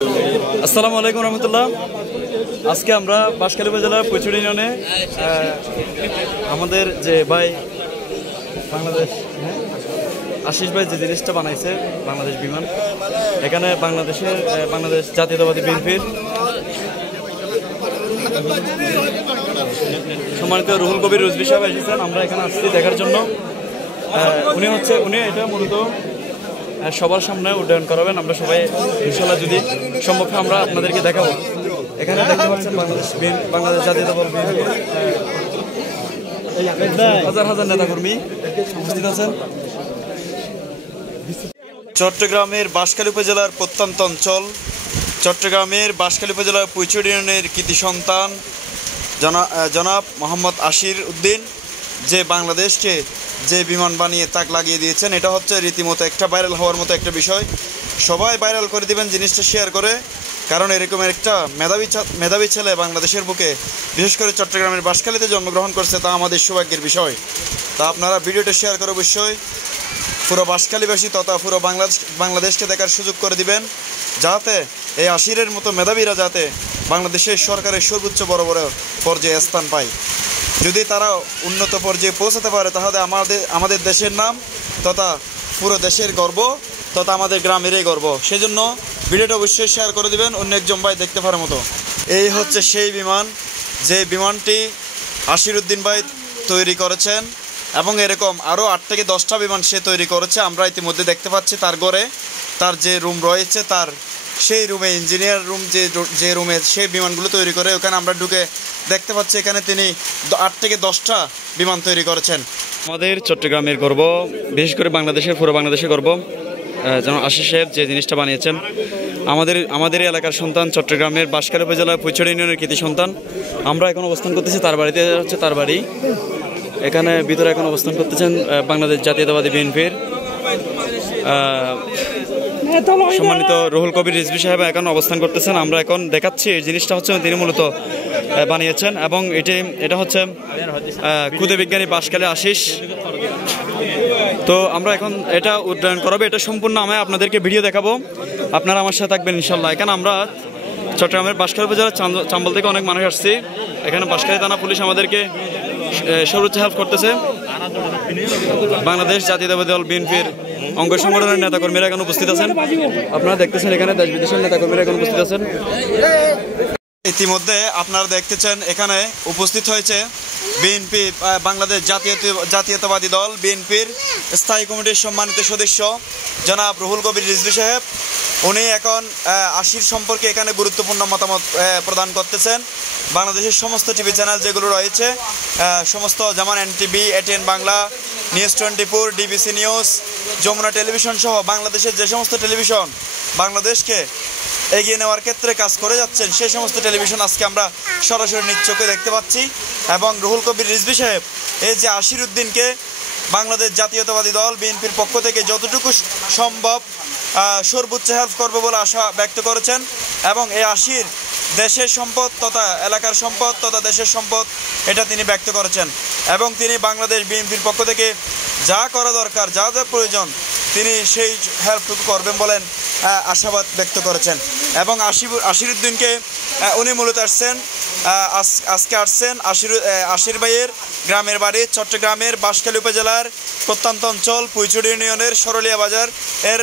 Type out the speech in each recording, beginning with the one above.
আসসালামু আলাইকুম রহমতুল্লাহ। আজকে আমরা বাঁশখালী উপজেলার পুইছড়ি ইউনিয়নে আমাদের যে ভাই বাংলাদেশ আশিস ভাই যে জিনিসটা বানাইছে বাংলাদেশ বিমান, এখানে বাংলাদেশ জাতীয়তাবাদী বিএনপির সম্মানিত রুহুল কবির রিজভী সাহেব এসেছেন। আমরা এখানে আসছি দেখার জন্য। উনি এটা মূলত সবার সামনে উড্ডয়ন করাবেন। আমরা সবাই ইনশাল্লাহ যদি সম্ভব আমরা আপনাদেরকে দেখাবো। এখানে দেখতে পাচ্ছেন বাংলাদেশ জাতীয়তাবাদী বিএনপির হাজার হাজার নেতাকর্মী উপস্থিত আছেন। চট্টগ্রামের বাঁশখালী উপজেলার প্রত্যন্ত অঞ্চল, চট্টগ্রামের বাঁশখালী উপজেলার পুইছড়ি ইউনিয়নের কৃতি সন্তান জনাব মোহাম্মদ আশির উদ্দিন যে বাংলাদেশকে যে বিমান বানিয়ে তাক লাগিয়ে দিয়েছেন, এটা হচ্ছে রীতিমতো একটা ভাইরাল হওয়ার মতো একটা বিষয়। সবাই ভাইরাল করে দিবেন জিনিসটা শেয়ার করে, কারণ এরকমের একটা মেধাবী ছেলে বাংলাদেশের বুকে বিশেষ করে চট্টগ্রামের বাঁশখালীতে জন্মগ্রহণ করছে, তা আমাদের সৌভাগ্যের বিষয়। তা আপনারা ভিডিওটা শেয়ার করে অবশ্যই পুরো বাঁশখালীবাসী তথা পুরো বাংলাদেশকে দেখার সুযোগ করে দিবেন, যাতে এই আশিরের মতো মেধাবীরা যাতে বাংলাদেশের সরকারের সর্বোচ্চ বড় বড় পর্যায়ে স্থান পায়। যদি তারা উন্নত পর্যায়ে পৌঁছাতে পারে তাহলে আমাদের দেশের নাম তথা পুরো দেশের গর্ব তথা আমাদের গ্রামেরই গর্ব। সেজন্য ভিডিওটা অবশ্যই শেয়ার করে দিবেন অন্য একজন ভাই দেখতে পারার মতো। এই হচ্ছে সেই বিমান, যে বিমানটি আশির উদ্দিন ভাই তৈরি করেছেন, এবং এরকম আরও 8 থেকে 10টা বিমান সে তৈরি করেছে। আমরা ইতিমধ্যে দেখতে পাচ্ছি তার ঘরে তার যে রুম রয়েছে, তার সেই রুমে ইঞ্জিনিয়ার রুম যে রুমে সেই বিমানগুলো তৈরি করে, ওখানে আমরা ঢুকে দেখতে পাচ্ছি এখানে তিনি 8 থেকে 10টা বিমান তৈরি করেছেন। আমাদের চট্টগ্রামের গর্ব, বিশেষ করে পুরো বাংলাদেশের গর্ব যেমন আশিস সাহেব যে জিনিসটা বানিয়েছেন। আমাদের এলাকার সন্তান, চট্টগ্রামের বাঁশখালী উপজেলার পুইছড়ি ইউনিয়নের কৃতি সন্তান। আমরা এখন অবস্থান করতেছি তার বাড়িতে, হচ্ছে তার বাড়ি। এখানে ভিতরে এখন অবস্থান করতেছেন বাংলাদেশ জাতীয়তাবাদী বিএনপির সম্মানিত রুহুল কবির রিজভী সাহেব এখন অবস্থান করতেছেন। আমরা এখন দেখাচ্ছি এই জিনিসটা হচ্ছে তিনি মূলত বানিয়েছেন, এবং এটা হচ্ছে ক্ষুদে বিজ্ঞানী বাঁশখালী আশিস। তো আমরা এখন এটা উড্ডয়ন করাবো, এটা সম্পূর্ণ আমি আপনাদেরকে ভিডিও দেখাবো, আপনারা আমার সাথে থাকবেন ইনশাল্লাহ। এখানে আমরা চট্টগ্রামের বাঁশখালী উপজেলার চাম্বল থেকে অনেক মানুষ আসছি। এখানে বাঁশখালী থানা পুলিশ আমাদেরকে সর্বোচ্চ হেল্প করতেছে। বাংলাদেশ জাতীয়তাবাদী দল বিএনপির অঙ্গ সংগঠনের নেতাকর্মীরা এখন উপস্থিত আছেন। আপনারা দেখতেছেন এখানে দেশ বিদেশের নেতাকর্মীরা এখন উপস্থিত আছেন। ইতিমধ্যে আপনারা দেখতেছেন এখানে উপস্থিত হয়েছে বিএনপি বাংলাদেশ জাতীয়তাবাদী দল বিএনপির স্থায়ী কমিটির সম্মানিত সদস্য জনাব রুহুল কবির রিজভী সাহেব। উনি এখন আশির সম্পর্কে এখানে গুরুত্বপূর্ণ মতামত প্রদান করতেছেন। বাংলাদেশের সমস্ত টিভি চ্যানেল যেগুলো রয়েছে সমস্ত, যেমন NTV, ATN Bangla, news 24, DBC news, Jamuna television সহ বাংলাদেশের যে সমস্ত টেলিভিশন বাংলাদেশকে এগিয়ে নেওয়ার ক্ষেত্রে কাজ করে যাচ্ছেন, সেই সমস্ত টেলিভিশন আজকে আমরা সরাসরি নিজ চোখে দেখতে পাচ্ছি। এবং রুহুল কবির রিজভী সাহেব এই যে আশির উদ্দিনকে বাংলাদেশ জাতীয়তাবাদী দল বিএনপির পক্ষ থেকে যতটুকু সম্ভব সর্বোচ্চ হেল্প করবে বলে আশা ব্যক্ত করেছেন, এবং এই আশির দেশের সম্পদ তথা এলাকার সম্পদ তথা দেশের সম্পদ এটা তিনি ব্যক্ত করেছেন, এবং তিনি বাংলাদেশ বিএনপির পক্ষ থেকে যা করা দরকার, যা যা প্রয়োজন তিনি সেই হেল্পটুকু করবেন বলেন আশাবাদ ব্যক্ত করেছেন। এবং আশির উদ্দিনকে উনি মূলত আজকে আসছেন আশির ভাইয়ের গ্রামের বাড়ি চট্টগ্রামের বাঁশখালী উপজেলার প্রত্যন্ত অঞ্চল পুইছড়ি ইউনিয়নের সরলিয়া বাজার এর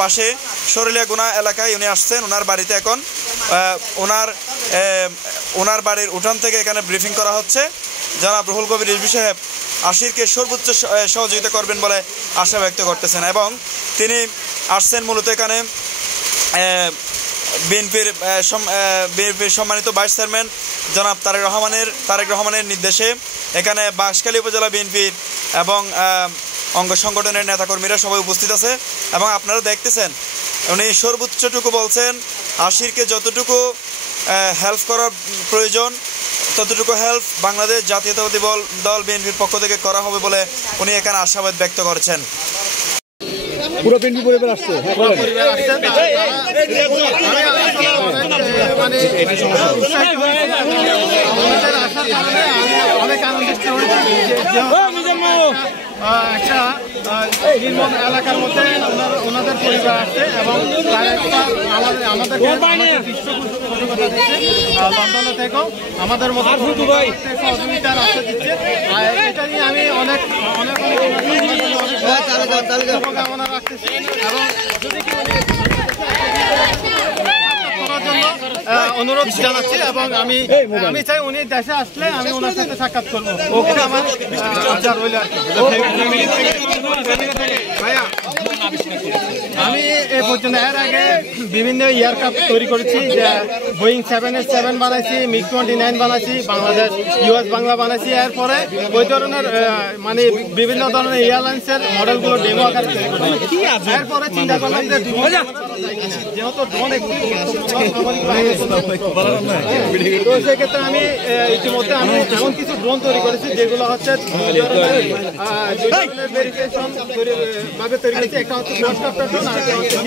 পাশে সরলিয়া গুনা এলাকায় উনি আসছেন। ওনার বাড়িতে এখন ওনার বাড়ির উঠান থেকে এখানে ব্রিফিং করা হচ্ছে। জনাব রুহুল কবির রিজভী সাহেব আশিরকে সর্বোচ্চ সহযোগিতা করবেন বলে আশা ব্যক্ত করতেছেন, এবং তিনি আসছেন মূলত এখানে বিএনপির সম্মানিত ভাইস চেয়ারম্যান জনাব তারেক রহমানের নির্দেশে এখানে বাঁশখালী উপজেলা বিএনপির এবং অঙ্গ সংগঠনের নেতাকর্মীরা সবাই উপস্থিত আছে। এবং আপনারা দেখতেছেন উনি সর্বোচ্চটুকু বলছেন, আশিরকে যতটুকু হেল্প করার প্রয়োজন ততটুকু হেল্প বাংলাদেশ জাতীয়তাবাদী দল বিএনপির পক্ষ থেকে করা হবে বলে উনি এখানে আশাবাদ ব্যক্ত করেছেন। পুরো বিএনপি পরিবার আসছে, অনেক আনন্দিত একটা নির্মম এলাকার মধ্যে ওনাদের পরিবার আসছে এবং আমাদের লন্ডনে থেকেও আমাদের মতো সহযোগিতার আশ্বাস দিচ্ছে। এটা নিয়ে আমি অনেক অনেক শুভকামনা রাখতেছি এবং যদি অনুরোধ জানাচ্ছি এবং আমি চাই উনি দেশে আসলে আমি ওনার সাথে সাক্ষাৎ করবো। ওকে আমার রইল আর ভাইয়া আমি এ পর্যন্ত এর আগে বিভিন্ন এয়ারক্রাফট তৈরি করেছি, বোয়িং 787 বানাইছি, মিগ 29 বানাইছি, বাংলাদেশ US বাংলা বানাইছি। এরপরে ওই ধরনের মানে বিভিন্ন ধরনের এয়ারলাইন্সের মডেলগুলো ডেমো আকারে তৈরি করেছি। এরপরে চিন্তা করলাম যে যেহেতু ড্রোন একটি তো সেক্ষেত্রে আমি ইতিমধ্যে আমি এমন কিছু ড্রোন তৈরি করেছি যেগুলো হচ্ছে ভেরিফিকেশন ভাবে তৈরি করেছি। একটা হচ্ছে ড্রোন, আর একটা হচ্ছে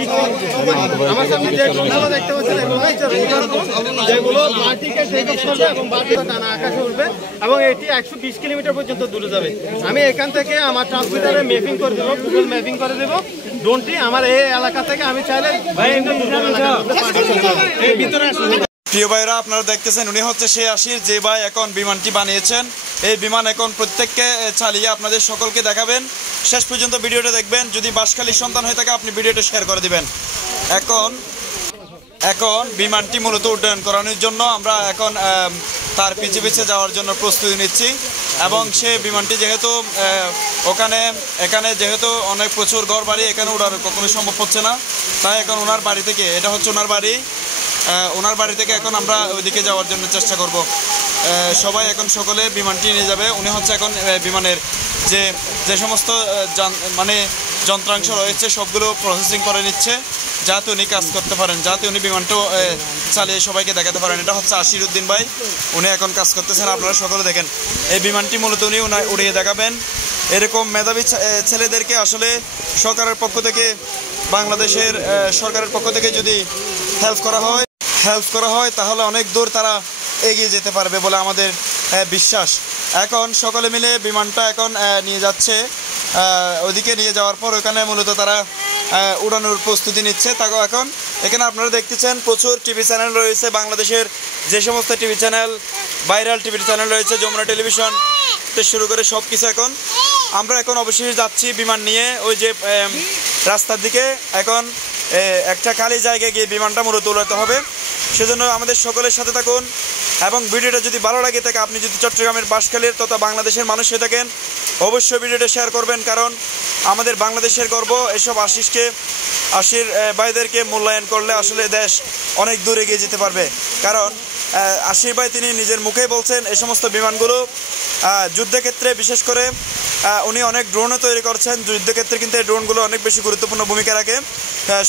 আমার সামনে যে ড্রোনগুলো দেখতে পাচ্ছেন এগুলো হচ্ছে রোটার ড্রোন, যেগুলো মাটিকে টেক অফ করবে এবং বাটিকে টানা আকাশে উঠবে এবং এটি 120 কিলোমিটার পর্যন্ত দূরে যাবে। আমি এখান থেকে আমার ট্রান্সমিটারে ম্যাপিং করে দেবো, গুগল ম্যাপিং করে দেবো ড্রোনটি আমার এই এলাকা থেকে আমি চাইলে প্রিয় ভাইরা, আপনারা দেখতেছেন উনি হচ্ছে সেই আশির যে ভাই এখন বিমানটি বানিয়েছেন। এই বিমান এখন প্রত্যেককে চালিয়ে আপনাদের সকলকে দেখাবেন। শেষ পর্যন্ত ভিডিওটা দেখবেন। যদি বাঁশখালীর সন্তান হয়ে থাকে আপনি ভিডিওটা শেয়ার করে দিবেন। এখন বিমানটি মূলত উড্ডয়ন করানোর জন্য আমরা এখন তার পিছে পিছে যাওয়ার জন্য প্রস্তুতি নিচ্ছি এবং সে বিমানটি যেহেতু এখানে যেহেতু অনেক প্রচুর ঘর বাড়ি, এখানে ওঠার কখনোই সম্ভব হচ্ছে না, তাই এখন ওনার বাড়ি থেকে, এটা হচ্ছে ওনার বাড়ি থেকে এখন আমরা ওইদিকে যাওয়ার জন্য চেষ্টা করব। সবাই এখন সকলে বিমানটি নিয়ে যাবে। উনি হচ্ছে এখন বিমানের যে সমস্ত মানে যন্ত্রাংশ রয়েছে সবগুলো প্রসেসিং করে নিচ্ছে, যাতে উনি কাজ করতে পারেন, যাতে উনি বিমানটাও চালিয়ে সবাইকে দেখাতে পারেন। এটা হচ্ছে আশির উদ্দিন ভাই, উনি এখন কাজ করতেছেন। আপনারা সকলে দেখেন এই বিমানটি মূলত উনি উড়িয়ে দেখাবেন। এরকম মেধাবী ছেলেদেরকে আসলে সরকারের পক্ষ থেকে, বাংলাদেশের সরকারের পক্ষ থেকে যদি হেল্প করা হয় তাহলে অনেক দূর তারা এগিয়ে যেতে পারবে বলে আমাদের বিশ্বাস। এখন সকলে মিলে বিমানটা এখন নিয়ে যাচ্ছে, ওদিকে নিয়ে যাওয়ার পর ওখানে মূলত তারা উড়ানোর প্রস্তুতি নিচ্ছে। তাকে এখন এখানে আপনারা দেখতেছেন প্রচুর টিভি চ্যানেল রয়েছে, বাংলাদেশের যে সমস্ত TV channel, viral TV channel রয়েছে, যমুনা টেলিভিশন থেকে শুরু করে সব কিছু। এখন আমরা এখন অবশ্যই যাচ্ছি বিমান নিয়ে ওই যে রাস্তার দিকে। এখন একটা খালি জায়গায় গিয়ে বিমানটা মূলত উড়াতে হবে। সেজন্য আমাদের সকলের সাথে থাকুন এবং ভিডিওটা যদি ভালো লাগে থাকে, আপনি যদি চট্টগ্রামের বাঁশখালীর তথা বাংলাদেশের মানুষ হয়ে থাকেন অবশ্যই ভিডিওটা শেয়ার করবেন, কারণ আমাদের বাংলাদেশের গর্ব। এসব আশির ভাইদেরকে মূল্যায়ন করলে আসলে দেশ অনেক দূর এগিয়ে যেতে পারবে। কারণ আশির ভাই তিনি নিজের মুখেই বলছেন এই সমস্ত বিমানগুলো যুদ্ধক্ষেত্রে বিশেষ করে উনি অনেক ড্রোনও তৈরি করছেন। যুদ্ধক্ষেত্রে কিন্তু এই ড্রোনগুলো অনেক বেশি গুরুত্বপূর্ণ ভূমিকা রাখে,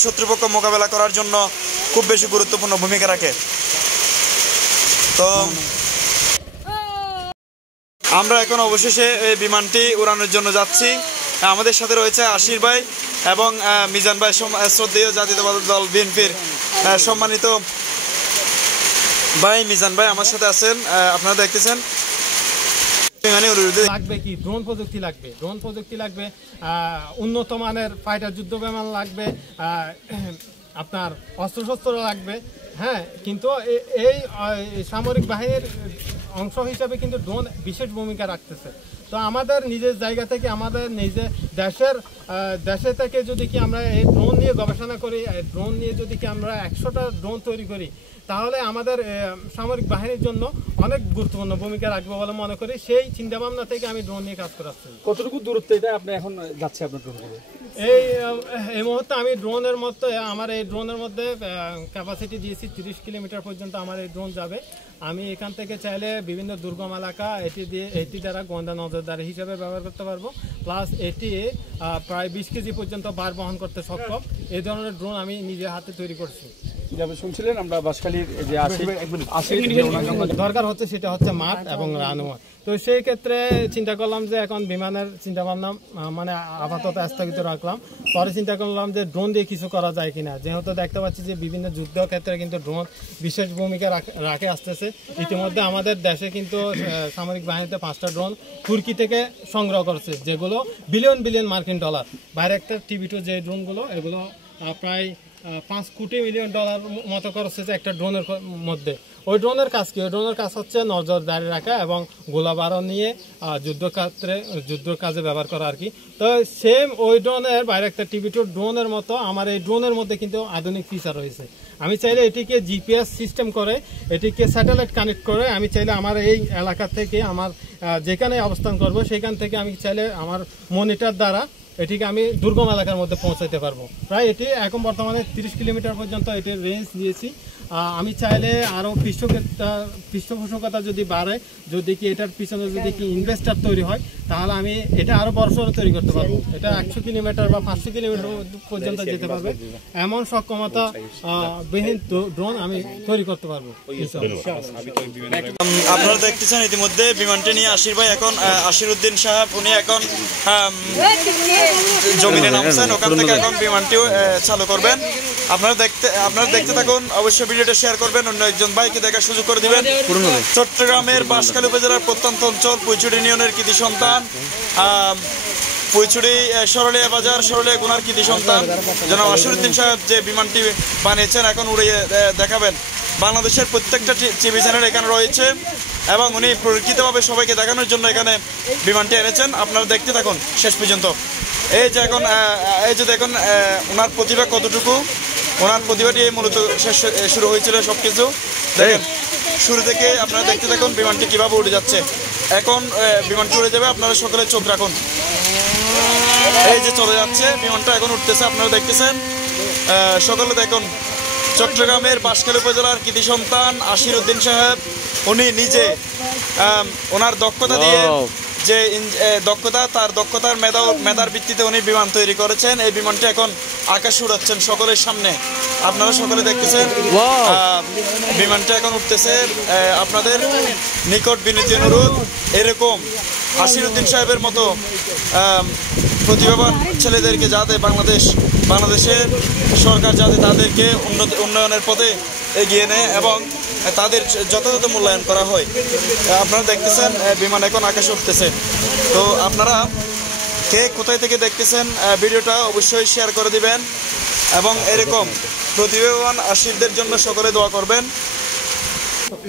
শত্রুপক্ষ মোকাবেলা করার জন্য খুব বেশি গুরুত্বপূর্ণ ভূমিকা রাখে। তো আমরা এখন অবশেষে এই বিমানটি উড়ানোর জন্য যাচ্ছি। আমাদের সাথে রয়েছে আশির ভাই এবং মিজান ভাই, শ্রদ্ধেয় জাতীয়তাবাদী দল বিএনপির সম্মানিত ভাই মিজান ভাই আমার সাথে আছেন। আপনারা দেখতেছেন লাগবে কি ড্রোন প্রযুক্তি লাগবে, উন্নত মানের ফাইটার যুদ্ধ বিমান লাগবে, আপনার অস্ত্রশস্ত্র লাগবে। হ্যাঁ, কিন্তু এই সামরিক বাহিনীর অংশ হিসাবে কিন্তু ড্রোন বিশেষ ভূমিকা রাখতেছে। তো আমাদের নিজের জায়গা থেকে, আমাদের নিজের দেশে থেকে যদি কি আমরা এই ড্রোন নিয়ে গবেষণা করি, ড্রোন নিয়ে যদি কি আমরা 100টা ড্রোন তৈরি করি, তাহলে আমাদের সামরিক বাহিনীর জন্য অনেক গুরুত্বপূর্ণ ভূমিকা রাখবে বলে মনে করি। সেই চিন্তাভাবনা থেকে আমি ড্রোন নিয়ে কাজ করাচ্ছি। কতটুকু দূরত্ব এটা আপনি এখন যাচ্ছে আপনার ড্রোনগুলো? এই মুহূর্তে আমি ড্রোনের মধ্যে ক্যাপাসিটি দিয়েছি 30 কিলোমিটার পর্যন্ত আমার এই ড্রোন যাবে। আমি এখান থেকে চাইলে বিভিন্ন দুর্গম এলাকা এটি দ্বারা গোয়েন্দা নজরদারি হিসাবে ব্যবহার করতে পারবো। প্লাস এটি প্রায় 20 কেজি পর্যন্ত ভার বহন করতে সক্ষম। এই ধরনের ড্রোন আমি নিজের হাতে তৈরি করছি। যেভাবে শুনছিলেন আমরা বাঁশখালীর যে আশির দরকার হচ্ছে সেটা হচ্ছে মাঠ এবং রানওয়ে। তো সেই ক্ষেত্রে চিন্তা করলাম যে এখন বিমানের চিন্তা ভাবনা মানে আপাতত স্থগিত রাখলাম। পরে চিন্তা করলাম যে ড্রোন দিয়ে কিছু করা যায় কিনা, যেহেতু দেখতে পাচ্ছি যে বিভিন্ন যুদ্ধ ক্ষেত্রে কিন্তু ড্রোন বিশেষ ভূমিকা রাখে আসতেছে। ইতিমধ্যে আমাদের দেশে কিন্তু সামরিক বাহিনীতে 5টা ড্রোন তুর্কি থেকে সংগ্রহ করছে, যেগুলো বিলিয়ন মার্কিন ডলার। বাইরে একটা টিভি2 যে ড্রোনগুলো, এগুলো প্রায় $5 কোটি মিলিয়ন মতো খরচ হচ্ছে একটা ড্রোনের মধ্যে। ওই ড্রোনের কাজ কি? ওই ড্রোনের কাজ হচ্ছে নজরদারি রাখা এবং গোলাবারুদ নিয়ে যুদ্ধ কাজে ব্যবহার করা আর কি। তো সেম ওই ড্রোনের বাইরে একটা টিভি2 ড্রোনের মতো আমার এই ড্রোনের মধ্যে কিন্তু আধুনিক ফিচার রয়েছে। আমি চাইলে এটিকে জিপিএস সিস্টেম করে, এটিকে স্যাটেলাইট কানেক্ট করে আমি চাইলে আমার এই এলাকা থেকে আমার যেখানে অবস্থান করব সেখান থেকে আমি চাইলে আমার মনিটর দ্বারা এটিকে আমি দুর্গম এলাকার মধ্যে পৌঁছাইতে পারবো। প্রায় এটি এখন বর্তমানে 30 কিলোমিটার পর্যন্ত এটির রেঞ্জ দিয়েছি। আমি চাইলে আরও পৃষ্ঠপোষকতা যদি বাড়ে, যদি কি এটার পিছনে যদি কি ইনভেস্টার তৈরি হয়, তাহলে আমি এটা আরও বড়সড় তৈরি করতে পারবো। এটা 100 কিলোমিটার বা 500 কিলোমিটার পর্যন্ত যেতে পারবে, এমন সক্ষমতা বিহীন ড্রোন আমি তৈরি করতে পারবো। আপনারা দেখতেছেন ইতিমধ্যে বিমানটি নিয়ে আশির ভাই এখন আশিরউদ্দিন সাহেব উনি এখন জমিনে নামছেন, ওখান থেকে এখন বিমানটিও চালু করবেন। আপনারা দেখতে থাকুন, অবশ্যই ভিডিওটা শেয়ার করবেন, অন্য একজন ভাইকে দেখার সুযোগ করে দিবেন। চট্টগ্রামের বাঁশখালী উপজেলার প্রত্যন্ত অঞ্চল পুইছড়ি ইউনিয়নের কৃতি সন্তান, পুইছড়ি সরলিয়া বাজার সরলিয়া গুনার কৃতি সন্তান জনাব আশিরউদ্দিন সাহেব যে বিমানটি বানিয়েছেন এখন উড়িয়ে দেখাবেন। বাংলাদেশের প্রত্যেকটা টিভি চ্যানেল এখানে রয়েছে এবং উনি পরিচিতভাবে সবাইকে দেখানোর জন্য এখানে বিমানটি এনেছেন। আপনারা দেখতে থাকুন শেষ পর্যন্ত। এই যে দেখুন ওনার প্রতিভা কতটুকু, ওনার প্রতিভাটি মূলত শুরু হয়েছিল সবকিছু দেখেন শুরু থেকে। আপনারা দেখতে থাকুন বিমানটি কিভাবে উড়ে যাচ্ছে। এখন বিমানটি উড়ে যাবে, আপনারা সকলে চোখ রাখুন। এই যে চলে যাচ্ছে বিমানটা, এখন উঠতেছে, আপনারা দেখতেছেন। সকলে দেখুন, চট্টগ্রামের বাঁশখালী উপজেলার কৃতি সন্তান আশিরউদ্দিন সাহেব উনি নিজে ওনার দক্ষতা দিয়ে যে তার দক্ষতার মেধার ভিত্তিতে উনি বিমান তৈরি করেছেন। এই বিমানটি এখন আকাশে উড়াচ্ছেন সকলের সামনে, আপনারা সকলে দেখতেছেন। বিমানটি এখন উঠতেছে। আপনাদের নিকট বিনীত অনুরোধ, এরকম আশিরউদ্দিন সাহেবের মতো প্রতিভাবান ছেলেদেরকে যাতে বাংলাদেশের সরকার যাতে তাদেরকে উন্নয়নের পথে এগিয়ে নেয় এবং তাদের যথাযথ মূল্যায়ন করা হয়। আপনারা দেখতেছেন বিমান এখন আকাশে উঠতেছে। তো আপনারা কে কোথায় থেকে দেখতেছেন ভিডিওটা অবশ্যই শেয়ার করে দিবেন এবং এরকম প্রতিভাবান আশিরদের জন্য সকলে দোয়া করবেন।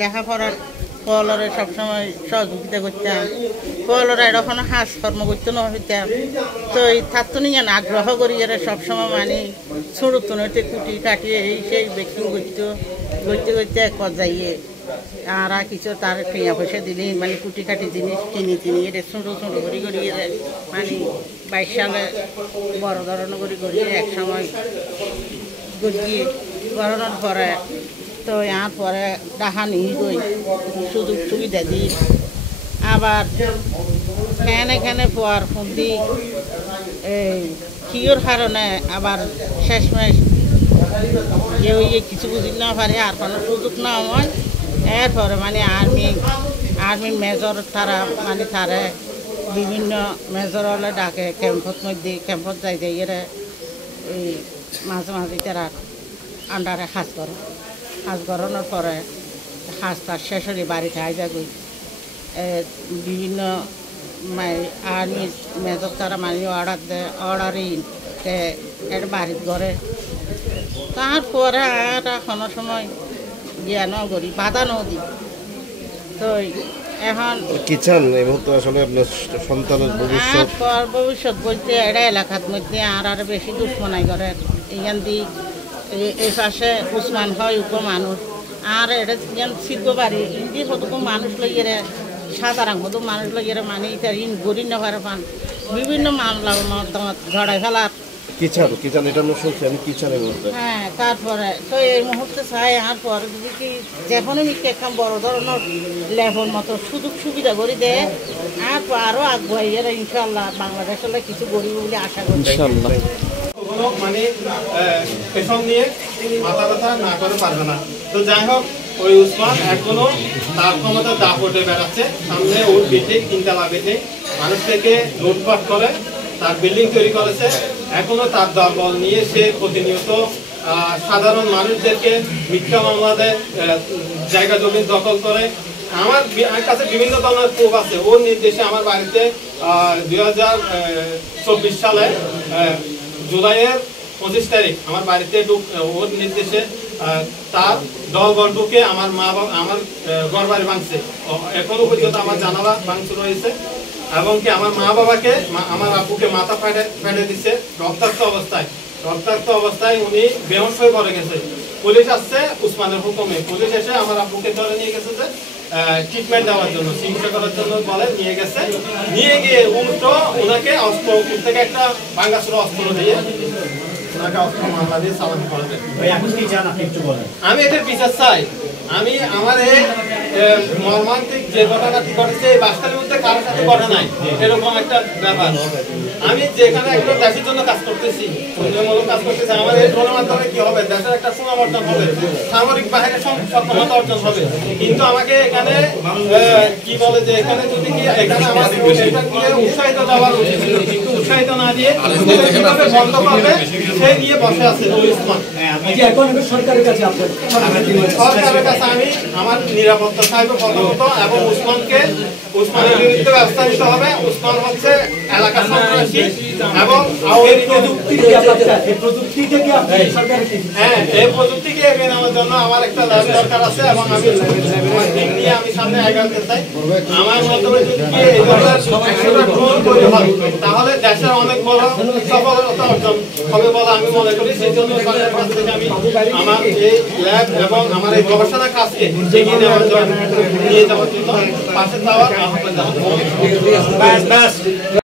লেখাপড়ার পলরে সবসময় সহযোগিতা করতাম, পলরা এরকম কাজকর্ম করতে না হইতাম। তো এই থাকতো নিয়ে আগ্রহ করি এরা সবসময় মানে ছোট হইতে কুটি কাটিয়ে এই সেই বেকিং করতে এক পর্যায়ে আর কিছু তার টিয়া পয়সা দিলে মানে কুটি কাটি জিনিস কিনি এটা ছোট করি মানে 22 সালে বড় ধরনের করি এক সময় গিয়ে গড়ানোর পরে তো ইয়ার পরে টাকা নিয়ে গই সুযোগ সুবিধা দিই। আবার এখানে পর ফুন্দি এই কিওর কারণে আবার শেষমেশ কিছু বুঝি না পারে, আর কোনো সুযোগ না হয়। এরপরে মানে আর্মি মেজর তারা মানে তারা বিভিন্ন মেজর হলে ডাকে ক্যাম্পত যাই এরা এই মাঝে তারা আন্ডারে কাজ করে। কাজ করানোর পরে কাজটা শেষ হলে বাড়িতে আইজাগই বিভিন্ন আর্মি মেজর তারা মানে অর্ডারই এটা বাড়িতে করে। তারপরে আর কোনো সময় জ্ঞান করি বাধা নদী। তো এখন কি চান এই মুহূর্তে আসলে আপনার সন্তানের ভবিষ্যৎ বলতে এটা এলাকার মধ্যে আর বেশি দুশ্মনাই করে। এখান দিয়ে এই পাশে উসমান হয় মানুষ আর এটা যেন শিল্প বাড়ি ইন্দি কতক মানুষ লইয়ে সাধারণ কত মানুষ লইয়ে মানে এটা ঋণ গড়ি নেওয়ার পান বিভিন্ন মামলা ঝড়াই ফেলার হ্যাঁ। তারপরে তো এই মুহূর্তে চাই আর পরে যদি কি যেখানে একটা বড় ধরনের লেভেল মতো সুযোগ সুবিধা করে দেয় আর আরও আগুয়াই ইনশাল্লাহ বাংলাদেশ কিছু গরিব বলে আশা করি। কোনো মানে পেছন নিয়ে মাথা ব্যথা না করে পারবে না। তো যাই হোক, ওই উসমান এখনো তার ক্ষমতা দাপটে বেড়াচ্ছে। সামনে ওর বেটে 3 তলা বেটে মানুষ থেকে লুটপাট করে তার বিল্ডিং তৈরি করেছে। এখনো তার দলবল নিয়ে সে প্রতিনিয়ত সাধারণ মানুষদেরকে মিথ্যা মামলা দেয়, জায়গা জমি দখল করে। আমার কাছে বিভিন্ন ধরনের প্রুফ আছে। ওর নির্দেশে আমার বাড়িতে 2024 সালে জুলাইয়ের 25 তারিখ আমার বাড়িতে ওর নির্দেশে তার দলবল ঢুকে আমার মা বাবা আমার ঘর বাড়ি ভাঙছে। এখনো পর্যন্ত আমার জানালা ভাঙচুর হয়েছে এবং কি আমার মা বাবাকে আমার আব্বুকে মাথা ফেটে দিচ্ছে রক্তাক্ত অবস্থায় উনি বেহুশ হয়ে পড়ে গেছে। পুলিশ আসছে উসমানের হুকুমে। পুলিশ এসে আমার আব্বুকে ধরে নিয়ে গেছে যে ট্রিটমেন্ট দেওয়ার জন্য, চিকিৎসা করার জন্য বলে নিয়ে গেছে। নিয়ে গিয়ে উল্টো ওনাকে অস্ত্র থেকে একটা ভাঙাচুরা অস্ত্র দিয়ে ওনাকে অস্ত্র মামলা দিয়ে চালান করে দেয়। আমি এটার বিচার চাই। আমি আমার এই মর্মান্তিক যে ঘটনাটি ঘটেছে এই বাসখালীর মধ্যে কারোর সাথে ঘটে নাই এরকম একটা ব্যাপার। আমি যেখানে একটা দেশের জন্য কাজ করতেছি, উন্নয়নমূলক কাজ করতেছি, আমার এই ধরনের মাধ্যমে কি হবে, দেশের একটা সুনাম অর্জন হবে, সামরিক বাহিনীর সক্ষমতা অর্জন হবে। কিন্তু আমাকে এখানে কি বলে যে এখানে যদি কি এখানে আমার উৎসাহিত দেওয়ার উচিত ছিল, কিন্তু উৎসাহিত না দিয়ে কিভাবে বন্ধ করবে সেই নিয়ে বসে আছে উসমান। সরকারের কাছে আমি আমার নিরাপত্তা চাইবো প্রথমত, এবং উসমানের বিরুদ্ধে ব্যবস্থা নিতে হবে। উসমান হচ্ছে এলাকা সন্ত্রাসী এবং এই প্রযুক্তিকে এগিয়ে নেওয়ার জন্য আমার একটা ল্যাব দরকার আছে এবং আমি নিয়ে আমি সামনে এগোতে চাই। আমার মাধ্যমে যদি এই ধরনের ড্রোন তৈরি হয় তাহলে দেশের অনেক বড় সফলতা অর্জন হবে বলে আমি মনে করি। সেই জন্য সরকারের কাছ থেকে আমি আমার এই ল্যাব এবং আমার এই গবেষণা কাজকে এগিয়ে নেওয়ার জন্য নিয়ে যাওয়ার জন্য পাশে যাওয়ার আহ্বান জানাচ্ছি।